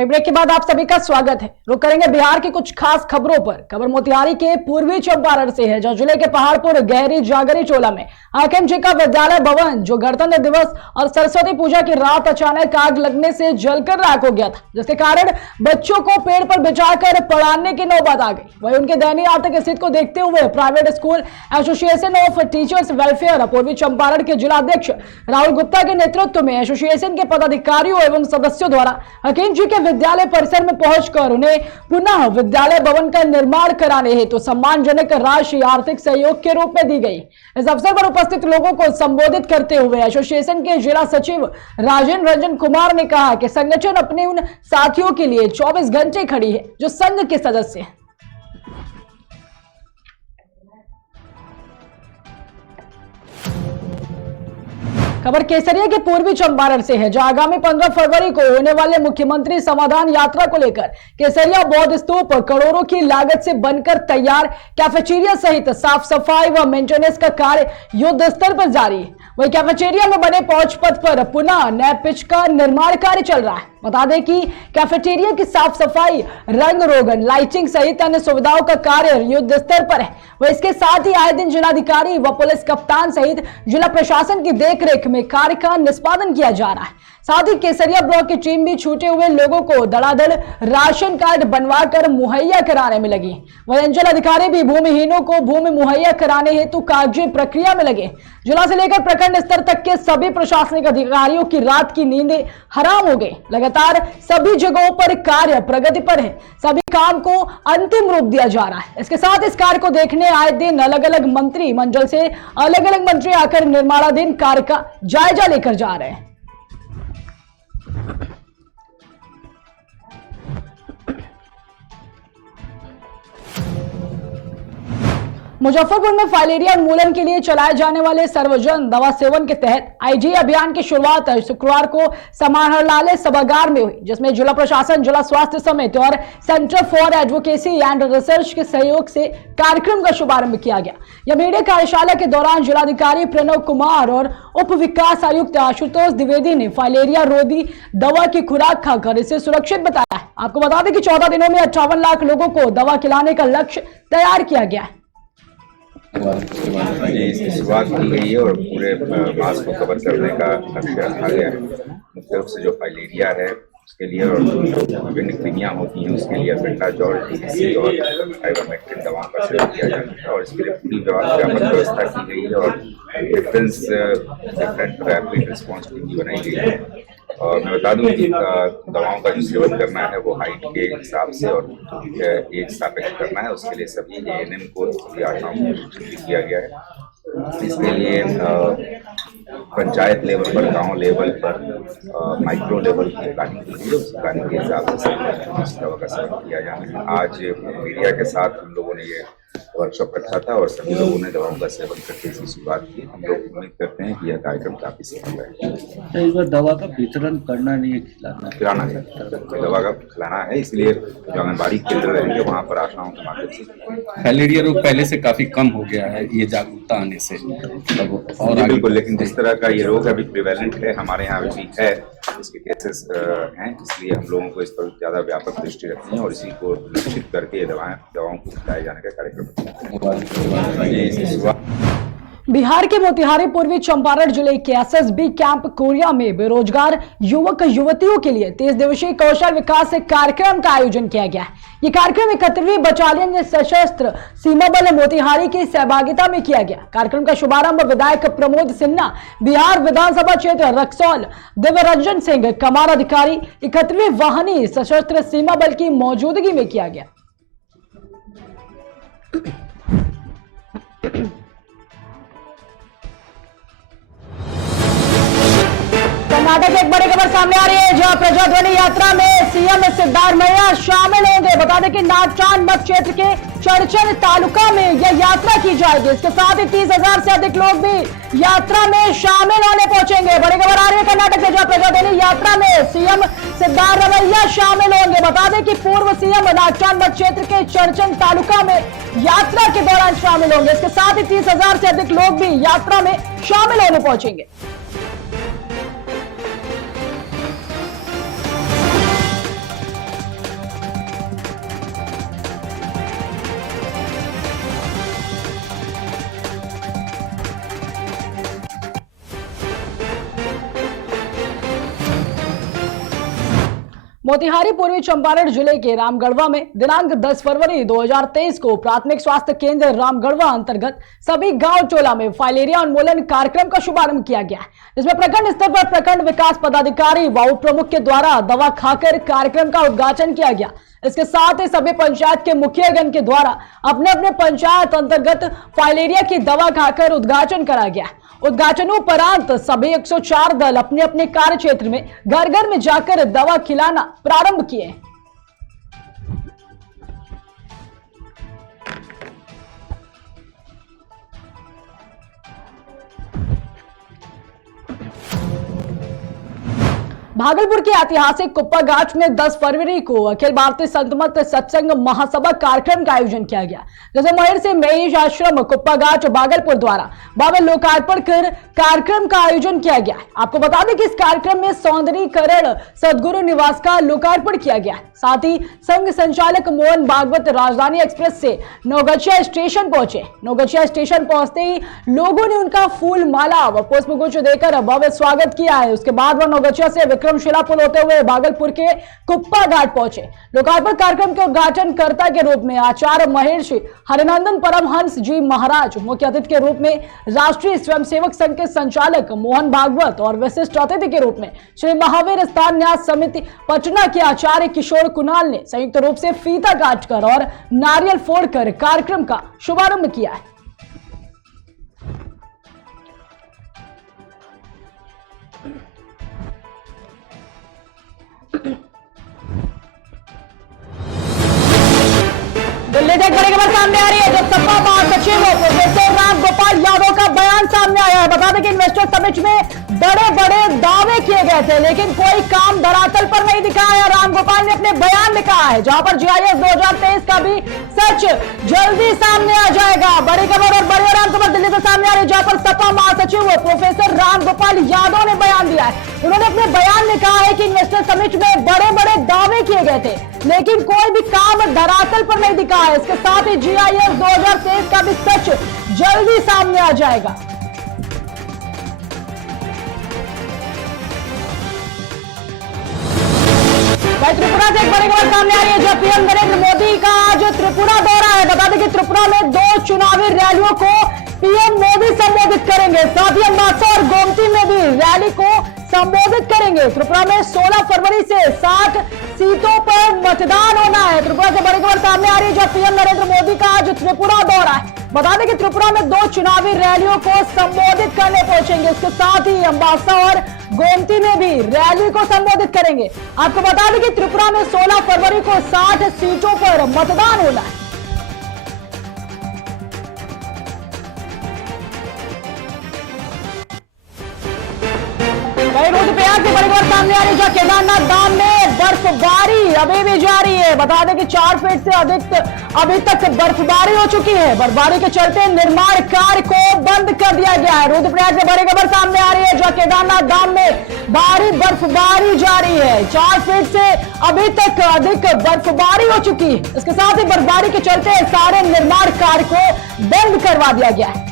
वही ब्रेक के बाद आप सभी का स्वागत है। रुक करेंगे बिहार की कुछ खास खबरों पर। खबर मोतिहारी के पूर्वी चंपारण से है, जहां जिले के पहाड़पुर गहरी जागरी चोला में हाकिम जी का विद्यालय भवन जो गणतंत्र दिवस और सरस्वती पूजा की रात अचानक आग लगने से जलकर राख हो गया था, जिसके कारण बच्चों को पेड़ पर बिछाकर पढ़ाने की नौबत आ गई। वही उनके दयनीय आर्थिक स्थिति को देखते हुए private school association of teachers welfare पूर्वी चंपारण के जिला अध्यक्ष राहुल गुप्ता के नेतृत्व में एसोसिएशन के पदाधिकारियों एवं सदस्यों द्वारा हाकिम जी के विद्यालय परिसर में पहुंचकर उन्हें पुनः विद्यालय भवन का निर्माण कराने हेतु सम्मानजनक राशि आर्थिक सहयोग के रूप में दी गई। इस अवसर पर उपस्थित लोगों को संबोधित करते हुए एसोसिएशन के जिला सचिव राजेंद्र रंजन कुमार ने कहा कि संगठन अपने उन साथियों के लिए 24 घंटे खड़ी है जो संघ के सदस्य हैं। खबर केसरिया के पूर्वी चंपारण से है, जहां आगामी 15 फरवरी को होने वाले मुख्यमंत्री समाधान यात्रा को लेकर केसरिया बौद्ध स्तूप करोड़ों की लागत से बनकर तैयार कैफेटेरिया सहित साफ सफाई व मेंटेनेंस का कार्य युद्ध स्तर पर जारी है। वही कैफेटेरिया में बने पहुंच पथ पर पुनः नए पिच का निर्माण कार्य चल रहा है। बता दें कि कैफेटेरिया की साफ सफाई, रंग रोगन, लाइटिंग सहित अन्य सुविधाओं का कार्य युद्ध स्तर पर है। वह इसके साथ ही आए दिन जिलाधिकारी व पुलिस कप्तान सहित जिला प्रशासन की देखरेख में कार्य का निष्पादन किया जा रहा है। साथ ही केसरिया ब्लॉक की टीम भी छूटे हुए लोगों को धड़ाधड़ राशन कार्ड बनवाकर मुहैया कराने में लगी। वहीं अंचल अधिकारी भी भूमिहीनों को भूमि मुहैया कराने हेतु कागजी प्रक्रिया में लगे। जिला से लेकर प्रखंड स्तर तक के सभी प्रशासनिक अधिकारियों की रात की नींदें हराम हो गई। लगातार सभी जगहों पर कार्य प्रगति पर है, सभी काम को अंतिम रूप दिया जा रहा है। इसके साथ इस कार्य को देखने आए दिन अलग अलग मंत्री मंडल से अलग अलग मंत्री आकर निर्माणाधीन कार्य का जायजा लेकर जा रहे हैं। मुजफ्फरपुर में फाइलेरिया उन्मूलन के लिए चलाए जाने वाले सर्वजन दवा सेवन के तहत आईजी अभियान की शुरुआत शुक्रवार को समाहरणालय सभागार में हुई, जिसमें जिला प्रशासन, जिला स्वास्थ्य समिति और centre for advocacy and research के सहयोग से कार्यक्रम का शुभारंभ किया गया। यह मीडिया कार्यशाला के दौरान जिलाधिकारी प्रणव कुमार और उप विकास आयुक्त आशुतोष द्विवेदी ने फाइलेरिया रोधी दवा की खुराक खाकर इसे सुरक्षित बताया है। आपको बता दें कि 14 दिनों में 58 लाख लोगों को दवा खिलाने का लक्ष्य तैयार किया गया है। इसकी शुरुआत की गई है और पूरे मास को कवर करने का लक्ष्य रखा गया है। मुख्य रूप से जो फाइलेरिया है उसके लिए और जो विभिन्न कृमियाँ होती हैं उसके लिए बेंडाजोल, DDC और आइवरमेक्टिन दवाओं का सेवन किया जाता है और इसके लिए पूरी व्यापक व्यवस्था की गई है और डिफरेंट रैपिड रिस्पॉन्स टीम भी बनाई गई है। और मैं बता दूं कि दवाओं का जो सेवन करना है वो हाइट के हिसाब से और एज सापेक्ष करना है। उसके लिए सभी ANM को, सभी आशाओं को किया गया है। इसके लिए पंचायत लेवल पर, गांव लेवल पर माइक्रो लेवल की प्लानिंग की गई है। उस प्लानिंग के हिसाब से दवा का सेवन किया जाना है। आज मीडिया के साथ हम लोगों ने ये वर्कशॉप रखा था और सभी लोगों ने दवाओं का सेवन करके इसकी शुरुआत की। हम लोग उम्मीद करते हैं कि यह कार्यक्रम काफी सफल रहेगा। इस बार दवा का वितरण करना नहीं है, खिलाना है, दवा का खिलाना है। इसलिए जो आंगनबाड़ी केंद्र रहेंगे वहाँ पर आशाओं के माध्यम से फाइलेरिया रोग पहले से काफी कम हो गया है, ये जागरूकता आने से और बिल्कुल। लेकिन जिस तरह का ये रोग अभी प्रिवेलेंट है, हमारे यहाँ भी है, इसके केसेस हैं, इसलिए हम लोगों को इस पर ज्यादा व्यापक दृष्टि रखनी है और इसी को लक्षित करके दवाओं को खिलाए जाने का कार्यक्रम। बिहार के मोतिहारी पूर्वी चंपारण जिले के SSB कैंप कोरिया में बेरोजगार युवक युवतियों के लिए 30 दिवसीय कौशल विकास कार्यक्रम का आयोजन किया गया है। ये कार्यक्रम 31वीं बटालियन सशस्त्र सीमा बल मोतिहारी की सहभागिता में किया गया। कार्यक्रम का शुभारंभ विधायक प्रमोद सिन्हा, बिहार विधानसभा क्षेत्र रक्सौल, दिव्यरंजन सिंह, कमार अधिकारी, 31वीं वाहिनी सशस्त्र सीमा बल की मौजूदगी में किया गया। कर्नाटक एक बड़ी खबर सामने आ रही है, जहां प्रजाध्वनि यात्रा में सीएम सिद्धारमैया शामिल होंगे। बता दें कि नागचांद मत क्षेत्र के चड़चन तालुका में यह यात्रा की जाएगी। इसके साथ ही 30,000 से अधिक लोग भी यात्रा में शामिल होने पहुंचेंगे। बड़ी खबर आ रही है कर्नाटक से, जहां प्रजाध्वनि यात्रा में सीएम सिद्धारमैया शामिल होंगे। बता दें कि पूर्व सीएम नागचांद मत क्षेत्र के चड़चन तालुका में यात्रा के दौरान शामिल होंगे। इसके साथ ही 30,000 से अधिक लोग भी यात्रा में शामिल होने पहुंचेंगे। मोतिहारी पूर्वी चंपारण जिले के रामगढ़वा में दिनांक 10 फरवरी 2023 को प्राथमिक स्वास्थ्य केंद्र रामगढ़वा अंतर्गत सभी गांव टोला में फाइलेरिया उन्मूलन कार्यक्रम का शुभारंभ किया गया, जिसमें प्रखंड स्तर पर प्रखंड विकास पदाधिकारी व उप प्रमुख के द्वारा दवा खाकर कार्यक्रम का उद्घाटन किया गया। इसके साथ ही सभी पंचायत के मुखियागण के द्वारा अपने अपने पंचायत अंतर्गत फाइलेरिया की दवा खाकर उद्घाटन करा गया। उद्घाटनोपरांत सभी 104 दल अपने अपने कार्य क्षेत्र में घर घर में जाकर दवा खिलाना प्रारंभ किए। भागलपुर के ऐतिहासिक कुप्पा घाट में 10 फरवरी को अखिल भारतीय संत मत सत्संग महासभा कार्यक्रम का आयोजन किया गया, जैसे महर से महेश आश्रम कुप्पा घाट भागलपुर द्वारा भव्य लोकार्पण कर कार्यक्रम का आयोजन किया गया। आपको बता दें कि इस कार्यक्रम में सौंदर्यीकरण सदगुरु निवास का लोकार्पण किया गया। साथ ही संघ संचालक मोहन भागवत राजधानी एक्सप्रेस से नौगछिया स्टेशन पहुंचे। नौगछिया स्टेशन पहुंचते ही लोगों ने उनका फूल माला व पुष्पगुच्छ देकर भव्य स्वागत किया है। उसके बाद वह नौगछिया से विक्रमशिला पुल होते हुए भागलपुर के कुप्पा घाट पहुंचे। लोकार्पण कार्यक्रम के उद्घाटनकर्ता के रूप में आचार्य महर्षि हरिनंदन परमहंस जी महाराज, मुख्य अतिथि के रूप में राष्ट्रीय स्वयंसेवक संघ के संचालक मोहन भागवत और विशिष्ट अतिथि के रूप में श्री महावीर स्थान न्यास समिति पटना के आचार्य किशोर कुणाल ने संयुक्त रूप से फीता काटकर और नारियल फोड़कर कार्यक्रम का शुभारंभ किया है। दिल्ली से एक बड़ी खबर सामने आ रही है, जब सपा महासचिव प्रोफेसर राम गोपाल यादव का बयान सामने आया है। बता दें कि इन्वेस्टर समिट में बड़े बड़े दावे किए गए थे, लेकिन कोई काम धरातल पर नहीं दिखा है। राम गोपाल ने अपने बयान में कहा है, जहां पर जीआईएस 2023 का भी सच जल्दी सामने आ जाएगा। बड़ी खबर और बड़ी आराम खबर दिल्ली से सामने आ रही है, जहां पर सपा महासचिव प्रोफेसर राम गोपाल यादव ने बयान दिया है। उन्होंने अपने बयान में कहा है कि इन्वेस्टर समिट में बड़े बड़े दावे किए गए थे, लेकिन कोई भी काम धरातल पर नहीं दिखा है। इसके साथ ही जीआईएस 2023 का भी सच जल्दी सामने आ जाएगा। त्रिपुरा से एक बड़ी खबर सामने आ रही है, जब पीएम नरेंद्र मोदी का आज त्रिपुरा दौरा है। बता दें कि त्रिपुरा में 2 चुनावी रैलियों को पीएम मोदी संबोधित करेंगे। साथ ही अम्बासा और गोमती में भी रैली को संबोधित करेंगे। त्रिपुरा में 16 फरवरी से 60 सीटों पर मतदान होना है। त्रिपुरा से बड़ी खबर सामने आ रही है, जब पीएम नरेंद्र मोदी का आज त्रिपुरा दौरा है। बता दें कि त्रिपुरा में 2 चुनावी रैलियों को संबोधित करने पहुंचेंगे। इसके साथ ही अम्बासा और गोमती में भी रैली को संबोधित करेंगे। आपको बता दें कि त्रिपुरा में 16 फरवरी को 60 सीटों पर मतदान होना है। रुद्रप्रयाग से बड़ी खबर सामने आ रही है, जहां केदारनाथ धाम में बर्फबारी अभी भी जारी है। बता दें कि 4 फीट से अधिक अभी तक बर्फबारी हो चुकी है। बर्फबारी के चलते निर्माण कार्य को बंद कर दिया गया है। रुद्रप्रयाग से बड़ी खबर सामने आ रही है, जहां केदारनाथ धाम में भारी बर्फबारी जारी है। 4 फीट से अभी तक अधिक बर्फबारी हो चुकी है। इसके साथ ही बर्फबारी के चलते सारे निर्माण कार्य को बंद करवा दिया गया है।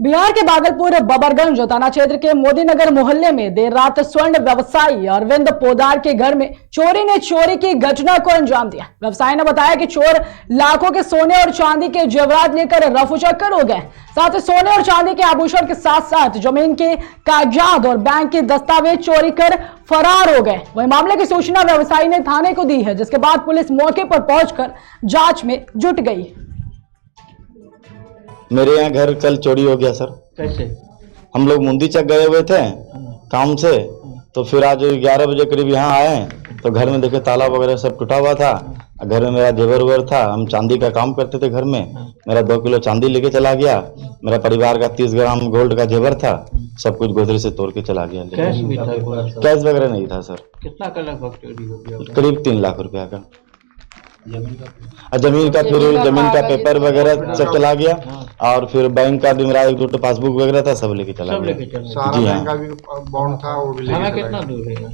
बिहार के भागलपुर बबरगंज थाना क्षेत्र के मोदीनगर मोहल्ले में देर रात स्वर्ण व्यवसायी अरविंद पोदार के घर में चोरी ने चोरी की घटना को अंजाम दिया। व्यवसायी ने बताया कि चोर लाखों के सोने और चांदी के जेवरात लेकर रफूचक्कर हो गए। साथ ही सोने और चांदी के आभूषण के साथ साथ जमीन के कागजात और बैंक के दस्तावेज चोरी कर फरार हो गए। वही मामले की सूचना व्यवसायी ने थाने को दी है, जिसके बाद पुलिस मौके पर पहुंचकर जांच में जुट गई। मेरे यहाँ घर कल चोरी हो गया सर। कैसे? हम लोग मुंदी चक गए हुए थे काम से, तो फिर आज 11 बजे करीब यहाँ आए तो घर में देखे ताला वगैरह सब टूटा हुआ था। घर में मेरा जेवर वेवर था, हम चांदी का काम करते थे घर में। मेरा 2 किलो चांदी लेके चला गया। मेरा परिवार का 30 ग्राम गोल्ड का जेवर था, सब कुछ गोदरेज से तोड़ के चला गया। कैश भी था? कैश वगैरह नहीं था सर। कितना का लगभग चोरी हो गया? करीब 3 लाख रुपया का। जमीन का फिर जमीन का पेपर वगैरह सब चला गया, और फिर बैंक का भी मेरा 1-2 पासबुक वगैरह था, सब लेके चला गया। जी हाँ। का भी बॉन्ड था वो भी थाना कितना दूर है?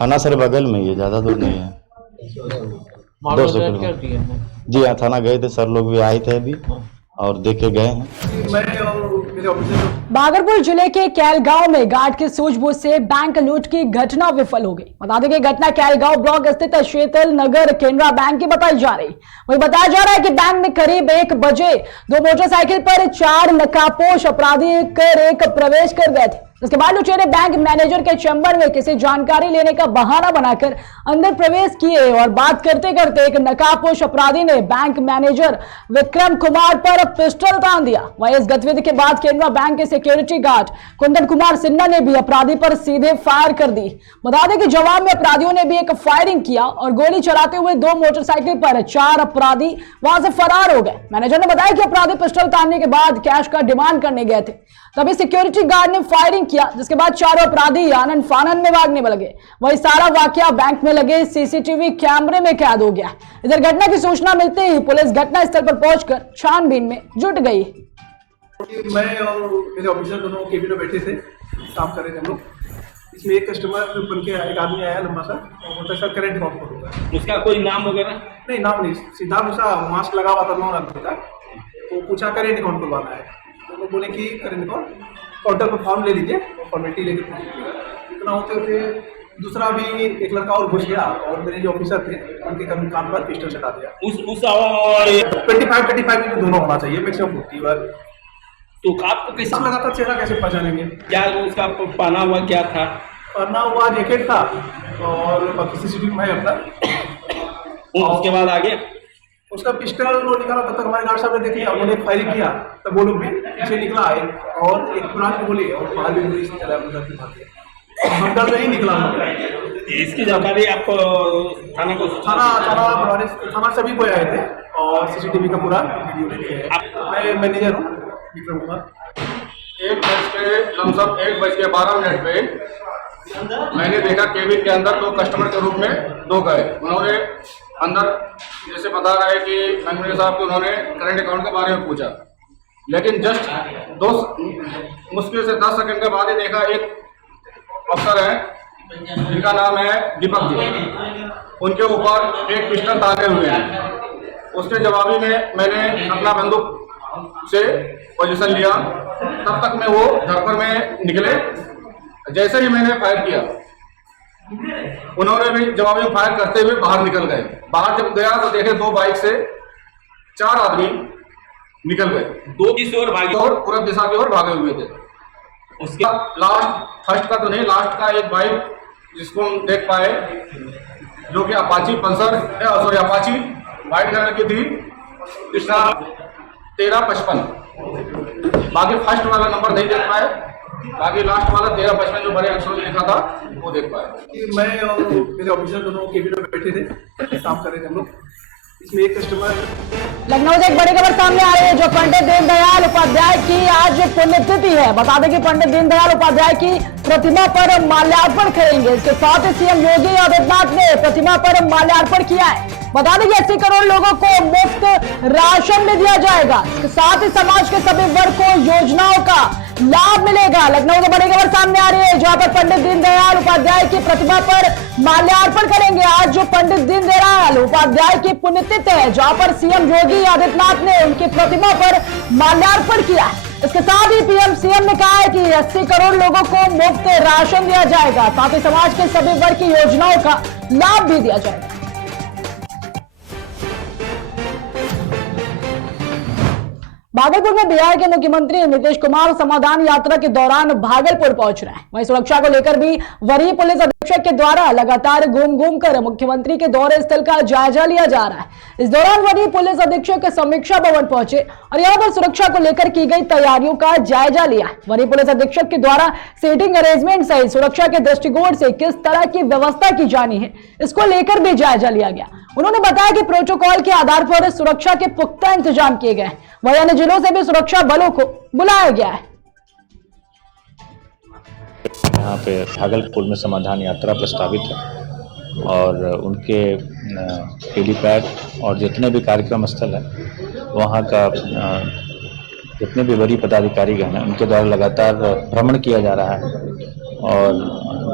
थाना सर बगल में ही है, ज्यादा दूर नहीं है, 200 किलोमीटर। जी हाँ, थाना गए थे सर, लोग भी आए थे अभी, और देख के गए हैं। भागलपुर जिले के कैलगांव में गार्ड की सूझबूझ से बैंक लूट की घटना विफल हो गई। बता दें कि घटना कैलगांव ब्लॉक स्थित शीतल नगर केनरा बैंक की बताई जा रही। वही बताया जा रहा है कि बैंक में करीब 1 बजे 2 मोटरसाइकिल पर 4 नकाबपोश अपराधी प्रवेश कर गए थे। उसके बाद लुटेरे बैंक मैनेजर के चैम्बर में किसी जानकारी लेने का बहाना बनाकर अंदर प्रवेश किए और बात करते करते एक नकाबपोश अपराधी ने बैंक मैनेजर विक्रम कुमार पर पिस्टल तान दिया। वहीं इस गतिविधि के बाद केनरा बैंक के सिक्योरिटी गार्ड कुंदन कुमार सिन्हा ने भी अपराधी पर सीधे फायर कर दी। बता दें कि जवाब में अपराधियों ने भी एक फायरिंग किया और गोली चलाते हुए 2 मोटरसाइकिल पर 4 अपराधी वहां से फरार हो गए। मैनेजर ने बताया कि अपराधी पिस्टल तानने के बाद कैश का डिमांड करने गए थे, तभी सिक्योरिटी गार्ड ने फायरिंग किया, जिसके बाद चारों अपराधी आनन फानन में भागने में लगे। वही सारा वाकया बैंक में लगे सीसीटीवी कैमरे में कैद हो गया। इधर घटना की सूचना मिलते ही पुलिस घटना स्थल पर पहुंचकर छानबीन में जुट गई। मैं और मेरे ऑफिसर दोनों केबिन में बैठे थे, काम कर रहे थे हम लोग। इसमें एक कस्टमर बन के एक आदमी आया लंबा सा, और बोलता सर करेंट अकाउंट होगा। उसका कोई नाम वगैरह? नहीं, नाम नहीं, सीधा दूसरा मास्क लगा हुआ था, 9 रंग का। तो पूछा करेंट अकाउंट खुलवाना है, तो लोग बोले कि करेंट अकाउंट काउंटर पर फॉर्म ले लीजिए, फॉर्मेलिटी लेकर इतना होते होते दूसरा भी एक लड़का और घुस गया और मेरे जो ऑफिसर थे उनके कान पर पिस्टल चला दिया। उस 25 दोनों होना चाहिए मैक्सिमम 50 बार। तो आपको कैसे लगा था, चेहरा कैसे पहचानेंगे? क्या उसका पहना हुआ क्या था? पहना हुआ जैकेट था और बाकी सीसीटीवी में अपना। उसके बाद आगे उसका पिस्टल वो निकाला, तब तक हमारे गार्ड साहब ने देख लिया, उन्होंने फायरिंग किया, तब वो लोग भी पीछे निकला और एक पुरान को बोले और बाहर भी गोली से चला अंदर से ही निकला। इसकी जानकारी आप थाना को थाना सभी को आए थे और सीसीटीवी का पूरा वीडियो लेके आए। मैं मैनेजर हूँ विक्रम कुमार। 1:12 पे मैंने देखा केबिन के अंदर 2 कस्टमर के रूप में 2 गए। उन्होंने अंदर जैसे बता रहा है कि मैनेजर साहब को उन्होंने करंट अकाउंट के बारे में पूछा, लेकिन जस्ट 2 मुश्किल से 10 सेकंड के बाद ही देखा एक अफसर है जिनका नाम है दीपक जी, उनके ऊपर एक पिस्टल ताने हुए हैं। उसके जवाबी में मैंने अपना बंदूक से पोजीशन लिया, तब तक में वो धरपर में निकले। जैसे ही मैंने फायर किया, उन्होंने भी जवाबी में फायर करते हुए बाहर निकल गए। बाहर जब गया तो देखे 2 बाइक से 4 आदमी निकल गए, 2 की ओर भागे और पूरब दिशा की ओर भागे हुए थे। उसके फर्स्ट का तो नहीं, लास्ट का एक बाइक जिसको हम देख पाए, जो कि Apache Pulsar Apache white colour की थी, इसका 1355। बाकी फर्स्ट वाला नंबर नहीं देख पाए, बाकी लास्ट वाला 1355 जो बड़े अक्षरों में लिखा था वो देख पाए। मैं और मेरे ऑफिसर दोनों केबिन में बैठे थे, काम कर रहे थे हम लोग। इसमें एक कस्टमर। लखनऊ से एक बड़ी खबर सामने आ रही है, जो पंडित दीनदयाल उपाध्याय की आज पुण्यतिथि है। बता दें कि पंडित दीनदयाल उपाध्याय की प्रतिमा पर माल्यार्पण करेंगे। इसके साथ ही सीएम योगी आदित्यनाथ ने प्रतिमा पर माल्यार्पण किया है। बता दें कि 80 करोड़ लोगों को मुफ्त राशन में दिया जाएगा। इसके साथ ही समाज के सभी वर्ग को योजनाओं का लाभ मिलेगा। लखनऊ से बड़ी खबर सामने आ रही है, जहां पर पंडित दीनदयाल उपाध्याय की प्रतिमा पर माल्यार्पण करेंगे। आज जो पंडित दीनदयाल उपाध्याय की पुण्यतिथि है, जहां पर सीएम योगी आदित्यनाथ ने उनकी प्रतिमा पर माल्यार्पण किया। इसके साथ ही पीएम सीएम ने कहा है कि 80 करोड़ लोगों को मुफ्त राशन दिया जाएगा, साथ ही समाज के सभी वर्ग की योजनाओं का लाभ भी दिया जाएगा। भागलपुर में बिहार के मुख्यमंत्री नीतीश कुमार समाधान यात्रा के दौरान भागलपुर पहुंच रहे हैं। वहीं सुरक्षा को लेकर भी वरीय पुलिस अधीक्षक के द्वारा लगातार घूम कर मुख्यमंत्री के दौरे स्थल का जायजा लिया जा रहा है। इस दौरान वरीय पुलिस अधीक्षक समीक्षा भवन पहुंचे और यहां पर सुरक्षा को लेकर की गई तैयारियों का जायजा लिया। वरीय पुलिस अधीक्षक के द्वारा सीटिंग अरेंजमेंट सहित सुरक्षा के दृष्टिकोण से किस तरह की व्यवस्था की जानी है, इसको लेकर भी जायजा लिया गया। उन्होंने बताया कि प्रोटोकॉल के आधार पर सुरक्षा के पुख्ता इंतजाम किए गए। वहीं अन्य जिलों से भी सुरक्षा बलों को बुलाया गया है। यहाँ पे भागलपुर में समाधान यात्रा प्रस्तावित है और उनके हेलीपैड और जितने भी कार्यक्रम स्थल है वहाँ का जितने भी वरीय पदाधिकारीगण हैं उनके द्वारा लगातार भ्रमण किया जा रहा है और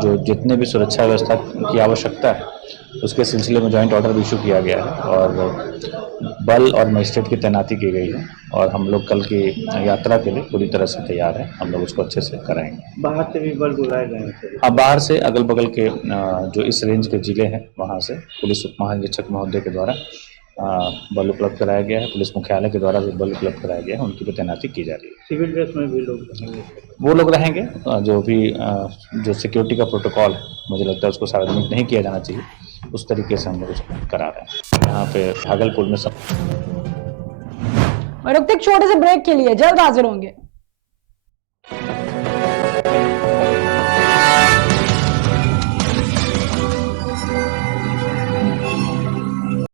जो जितने भी सुरक्षा व्यवस्था की आवश्यकता है उसके सिलसिले में जॉइंट ऑर्डर भी इशू किया गया है और बल और मजिस्ट्रेट की तैनाती की गई है और हम लोग कल की यात्रा के लिए पूरी तरह से तैयार हैं। हम लोग उसको अच्छे से कराएंगे। बाहर से भी बल बुलाए गए हैं? हाँ, बाहर से अगल बगल के जो इस रेंज के जिले हैं वहाँ से पुलिस उप महानिरीक्षक महोदय के द्वारा बल उपलब्ध कराया गया है। पुलिस मुख्यालय के द्वारा भी बल उपलब्ध कराया गया है, उनकी भी तैनाती की जा रही है। सिविल ड्रेस में भी लोग रहेंगे? वो लोग रहेंगे जो भी जो सिक्योरिटी का प्रोटोकॉल है, मुझे लगता है उसको सार्वजनिक नहीं किया जाना चाहिए, उस तरीके से हम लोग उसको करा रहे हैं। यहाँ पे भागलपुर में सब रुकते एक छोटे से ब्रेक के लिए, जल्द हाजिर होंगे।